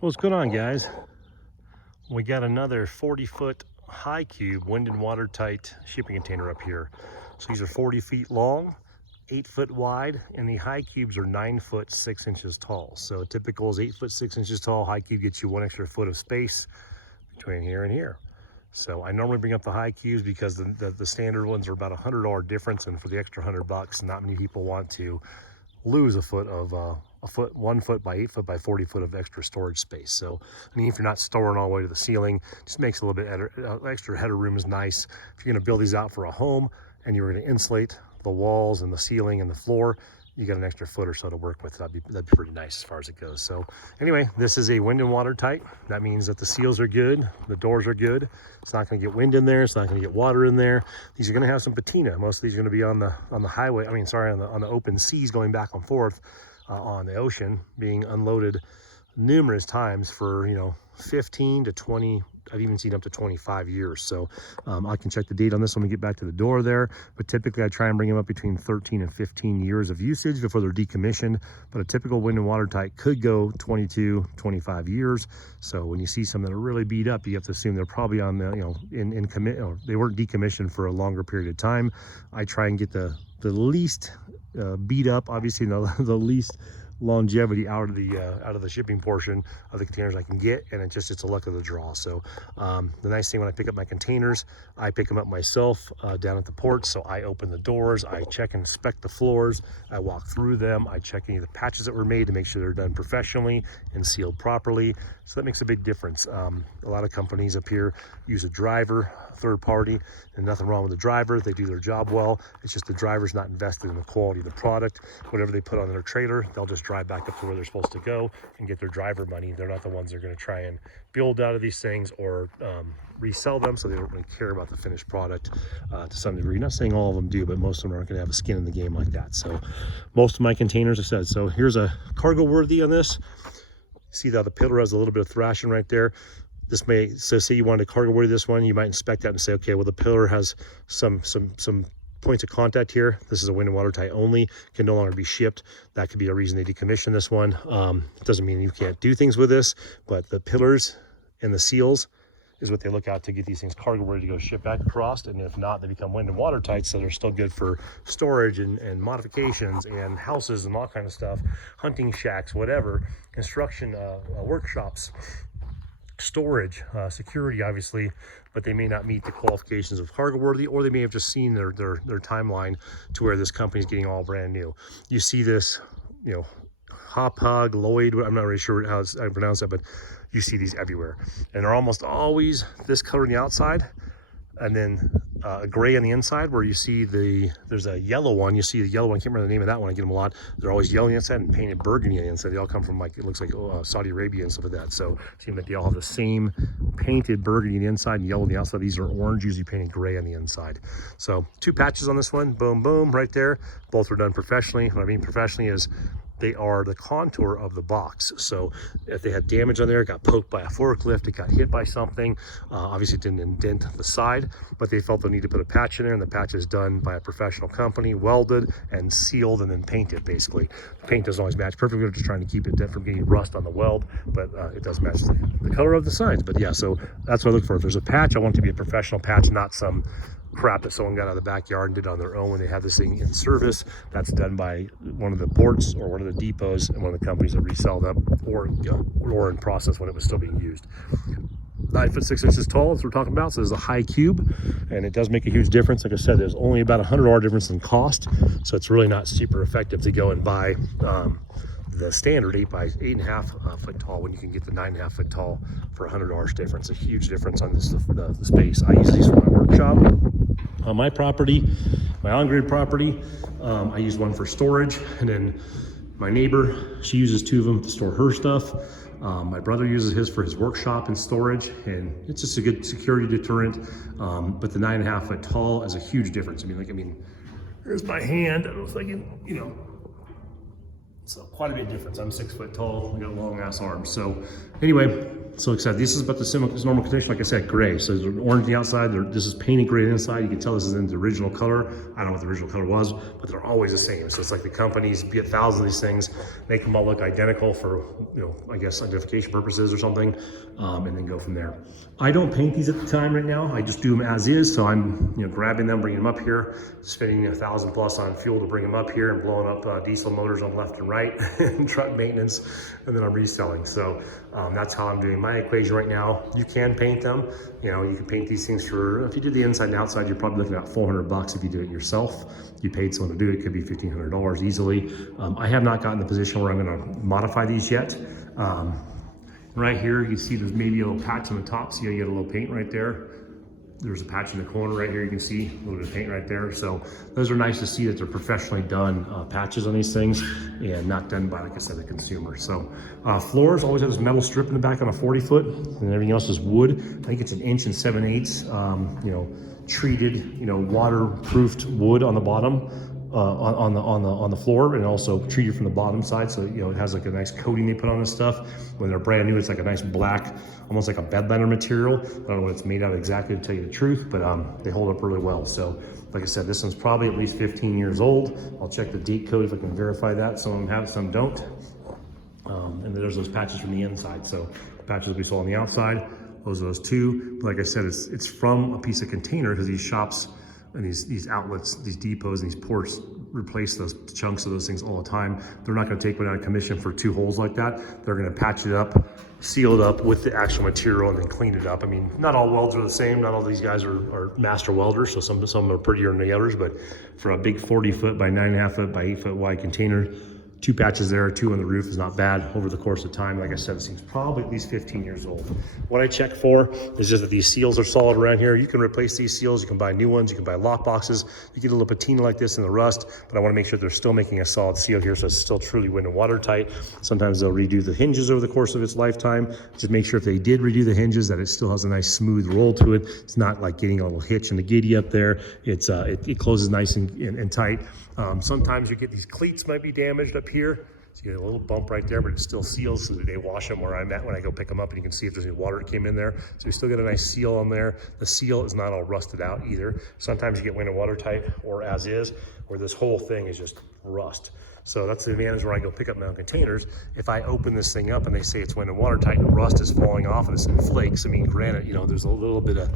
What's going on, guys? We got another 40-foot high cube wind and watertight shipping container up here. So these are 40 feet long, 8 foot wide, and the high cubes are 9 foot 6 inches tall. So typical is 8 foot 6 inches tall. High cube gets you 1 extra foot of space between here and here. So I normally bring up the high cubes because the standard ones are about $100 difference, and for the extra $100, not many people want to lose a foot of 1 foot by 8 foot by 40 foot of extra storage space. So I mean, if you're not storing all the way to the ceiling, just makes a little bit extra header room is nice. If you're going to build these out for a home and you're going to insulate the walls and the ceiling and the floor, you got an extra foot or so to work with. That'd be pretty nice as far as it goes. So anyway, this is a wind and water tight. That means that the seals are good, the doors are good. It's not going to get wind in there. It's not going to get water in there. These are going to have some patina. Most of these are going to be on the highway. I mean, sorry, on the open seas going back and forth on the ocean, being unloaded numerous times for 15 to 20. I've even seen up to 25 years. So I can check the date on this when we get back to the door there. But typically I try and bring them up between 13 and 15 years of usage before they're decommissioned. But a typical wind and watertight could go 22, 25 years. So when you see some that are really beat up, you have to assume they're probably on the, in commit, or they weren't decommissioned for a longer period of time. I try and get the least beat up, obviously the least longevity out of the shipping portion of the containers I can get, and it's a luck of the draw. So the nice thing when I pick up my containers, I pick them up myself down at the port. So I open the doors, I check and inspect the floors, I walk through them, I check any of the patches that were made to make sure they're done professionally and sealed properly. So that makes a big difference. A lot of companies up here use a driver, third party, and nothing wrong with the driver. They do their job well. It's just the driver's not invested in the quality of the product. Whatever they put on their trailer, they'll just drive back up to where they're supposed to go and get their driver money. They're not the ones that are going to try and build out of these things or resell them, so they don't really care about the finished product to some degree. Not saying all of them do, but most of them aren't going to have a skin in the game like that. So most of my containers, I said, so here's a cargo worthy on this. See how the pillar has a little bit of thrashing right there. This may, so say you wanted to cargo worthy this one, you might inspect that and say, okay, well, the pillar has some points of contact here. This is a wind and watertight only, can no longer be shipped. That could be a reason they decommission this one. It doesn't mean you can't do things with this, but the pillars and the seals is what they look at to get these things cargo ready to go ship back across. And if not, they become wind and watertight, so they're still good for storage and modifications and houses and all kind of stuff, hunting shacks, whatever, construction workshops, storage, security, obviously, but they may not meet the qualifications of cargo worthy, or they may have just seen their timeline to where this company's getting all brand new. You see this, Hopag, Lloyd, I'm not really sure how I pronounce that, but you see these everywhere, and they're almost always this color on the outside, and then a gray on the inside, where you see there's a yellow one. You see the yellow one, I can't remember the name of that one, I get them a lot. They're always yellow on the inside and painted burgundy on the inside. They all come from, like, it looks like Saudi Arabia and stuff like that. So it seems like they all have the same painted burgundy on the inside and yellow on the outside. These are orange, usually painted gray on the inside. So 2 patches on this one, boom, boom, right there. Both were done professionally. What I mean professionally is they are the contour of the box. So if they had damage on there, it got poked by a forklift, it got hit by something, obviously it didn't indent the side, but they felt the need to put a patch in there, and the patch is done by a professional company, welded and sealed and then painted. Basically, the paint doesn't always match perfectly. We're just trying to keep it from getting rust on the weld, but it does match the color of the sides. But yeah, so that's what I look for. If there's a patch, I want it to be a professional patch, not some crap that someone got out of the backyard and did on their own when they had this thing in service. That's done by one of the ports or one of the depots and one of the companies that resell them, or in process when it was still being used. 9 foot 6 inches tall, as we're talking about. So there's a high cube, and it does make a huge difference. Like I said, there's only about $100 difference in cost, so it's really not super effective to go and buy the standard 8.5 foot tall when you can get the 9.5 foot tall for $100 difference. A huge difference on the space. I use these for my workshop. On my property, my on-grid property, I use one for storage, and then my neighbor, she uses 2 of them to store her stuff. My brother uses his for his workshop and storage, and it's just a good security deterrent. But the 9.5 foot tall is a huge difference. I mean, here's my hand. I don't know if I can, So quite a bit of difference. I'm 6 foot tall, I got long ass arms. So anyway, so like I said, this is about the normal condition, like I said, gray. So there's orange on the outside, this is painted gray inside. You can tell this is in the original color. I don't know what the original color was, but they're always the same. So it's like the companies get thousands of these things, make them all look identical for, I guess identification purposes or something, and then go from there. I don't paint these at the time right now. I just do them as is. So I'm, grabbing them, bringing them up here, spending $1,000+ on fuel to bring them up here and blowing up diesel motors on left and right and truck maintenance, and then I'm reselling. So that's how I'm doing my equation right now. You can paint them. You can paint these things for, if you do the inside and outside, you're probably looking at $400 if you do it yourself. You paid someone to do it, could be $1,500 easily. I have not gotten in the position where I'm gonna modify these yet. Right here, you see there's maybe a little patch on the top. See how you get a little paint right there? There's a patch in the corner right here. You can see a little bit of paint right there. So those are nice to see that they're professionally done patches on these things and not done by, like I said, the consumer. So floors always have this metal strip in the back on a 40 foot and everything else is wood. I think it's 1 7/8 inch, treated, waterproofed wood on the bottom. On the floor, and also treated from the bottom side, so it has like a nice coating they put on this stuff. When they're brand new, it's like a nice black, almost like a bed liner material. I don't know what it's made out of exactly, to tell you the truth, but they hold up really well. So like I said, this one's probably at least 15 years old. I'll check the date code if I can verify that. Some of them have, some don't. And there's those patches from the inside. So the patches we saw on the outside, those are those two. But like I said, it's from a piece of container, because these shops and these outlets, these depots and these ports replace those chunks of those things all the time. They're not gonna take one out of commission for 2 holes like that. They're gonna patch it up, seal it up with the actual material, and then clean it up. I mean, not all welds are the same. Not all these guys are master welders, so some are prettier than the others, but for a big 40 foot by 9.5 foot by 8 foot wide container, 2 patches there, 2 on the roof is not bad over the course of time. Like I said, it seems probably at least 15 years old. What I check for is just that these seals are solid around here. You can replace these seals, you can buy new ones, you can buy lock boxes. You get a little patina like this in the rust, but I wanna make sure they're still making a solid seal here, so it's still truly wind and watertight. Sometimes they'll redo the hinges over the course of its lifetime. Just make sure if they did redo the hinges that it still has a nice smooth roll to it. It's not like getting a little hitch in the giddy up there. It closes nice and tight. Sometimes you get these cleats might be damaged up here. So you get a little bump right there, but it still seals, so that they wash them where I'm at when I go pick them up, and you can see if there's any water that came in there. So we still get a nice seal on there. The seal is not all rusted out either. Sometimes you get wind and watertight or as is, where this whole thing is just rust. So that's the advantage when I go pick up my own containers. If I open this thing up and they say it's wind and watertight and the rust is falling off and it's in flakes, I mean, granted, there's a little bit of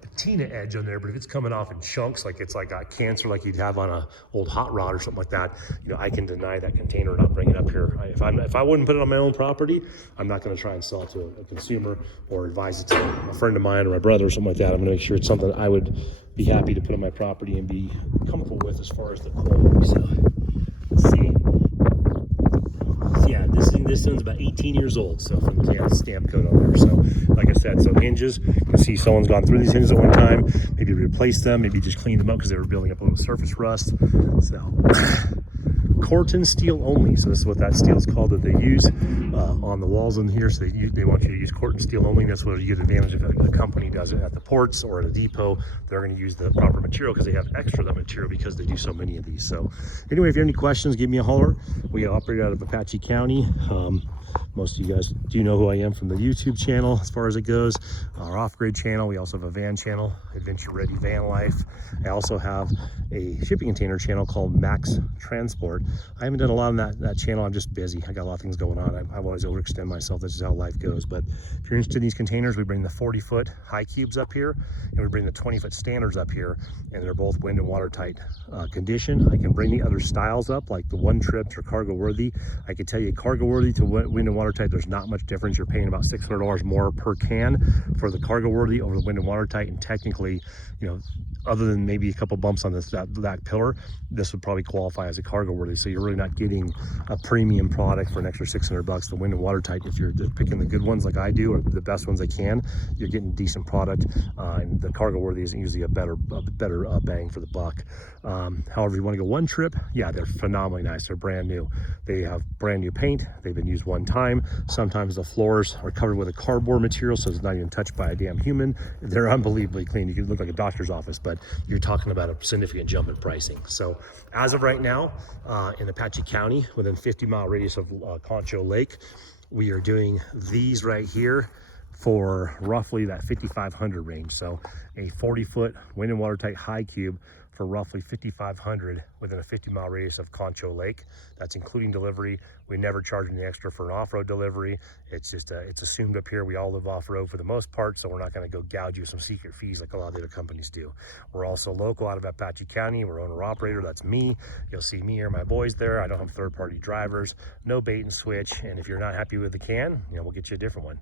patina edge on there, but if it's coming off in chunks, like it's like got cancer, like you'd have on a old hot rod or something like that, I can deny that container and not bring it up here. If I wouldn't put it on my own property, I'm not going to try and sell it to a consumer or advise it to a friend of mine or my brother or something like that. I'm going to make sure it's something I would be happy to put on my property and be comfortable with as far as the quality. So let's see. Yeah, this one's about 18 years old, so from the stamp code on there. So like I said, so hinges, you can see someone's gone through these hinges at one time, maybe replaced them, maybe just cleaned them up because they were building up a little surface rust. So Corten steel only, so this is what that steel is called that they use on the walls in here. So they want you to use Corten steel only. That's what you get advantage of. If a company does it at the ports or at a depot, they're going to use the proper material because they have extra of that material because they do so many of these. So anyway, if you have any questions, give me a holler. We operate out of Apache County. Most of you guys do know who I am from the YouTube channel as far as it goes. Our off-grid channel, we also have a van channel, Adventure Ready Van Life. I also have a shipping container channel called Max Transport. I haven't done a lot on that channel. I'm just busy. I got a lot of things going on. I've always overextend myself. This is how life goes. But if you're interested in these containers, we bring the 40-foot high cubes up here, and we bring the 20-foot standards up here, and they're both wind and watertight condition. I can bring the other styles up, like the one trips or cargo worthy. I can tell you cargo worthy to wind and watertight, there's not much difference. You're paying about $600 more per can for the cargo worthy over the wind and watertight, and technically, other than maybe a couple bumps on that pillar, this would probably qualify as a cargo worthy. So you're really not getting a premium product for an extra $600. The wind and watertight, if you're just picking the good ones like I do, or the best ones I can, you're getting decent product, and the cargo worthy isn't usually a better bang for the buck. However, you want to go one trip, yeah, they're phenomenally nice. They're brand new. They have brand new paint. They've been used one time. Sometimes the floors are covered with a cardboard material, so it's not even touched by a damn human. They're unbelievably clean. You can look like a doctor's office, but but you're talking about a significant jump in pricing. So as of right now, in Apache County, within 50-mile radius of Concho Lake, we are doing these right here for roughly that 5,500 range. So a 40-foot wind and watertight high cube for roughly 5,500 within a 50-mile radius of Concho Lake. That's including delivery. We never charge any extra for an off-road delivery. It's just it's assumed up here we all live off-road for the most part, so we're not going to go gouge you some secret fees like a lot of the other companies do. We're also local out of Apache County. We're owner-operator. That's me. You'll see me or my boys there. I don't have third-party drivers. No bait and switch. And if you're not happy with the can, we'll get you a different one.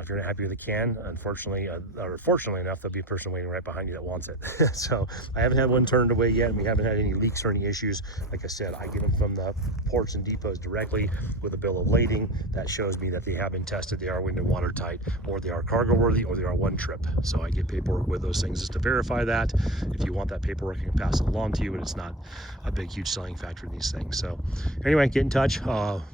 If you're not happy with the can, unfortunately, or fortunately enough, there'll be a person waiting right behind you that wants it. So I haven't had one turned away yet, and we haven't had any leaks or any issues. Like I said, I get them from the ports and depots directly with a bill of lading that shows me that they have been tested, they are wind and watertight, or they are cargo worthy, or they are one trip. So I get paperwork with those things just to verify that. If you want that paperwork, I can pass it along to you, but it's not a big, huge selling factor in these things. So anyway, get in touch.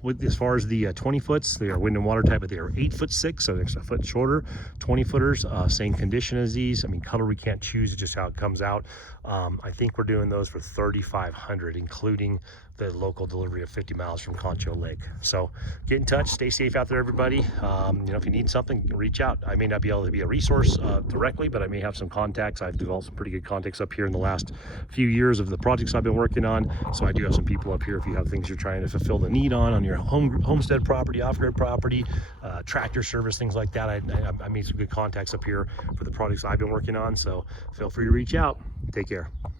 With as far as the 20 foots, they are wind and watertight, but they are 8'6", so an extra foot shorter. 20 footers, same condition as these. I mean, color we can't choose, it's just how it comes out. I think we're doing those for 3,500, including the local delivery of 50 miles from Concho Lake. So get in touch, stay safe out there, everybody. If you need something, reach out. I may not be able to be a resource directly, but I may have some contacts. I've developed some pretty good contacts up here in the last few years of the projects I've been working on. So I do have some people up here if you have things you're trying to fulfill the need on your homestead property, off-grid property, tractor service, things like that. I made some good contacts up here for the projects I've been working on. So feel free to reach out. Take care.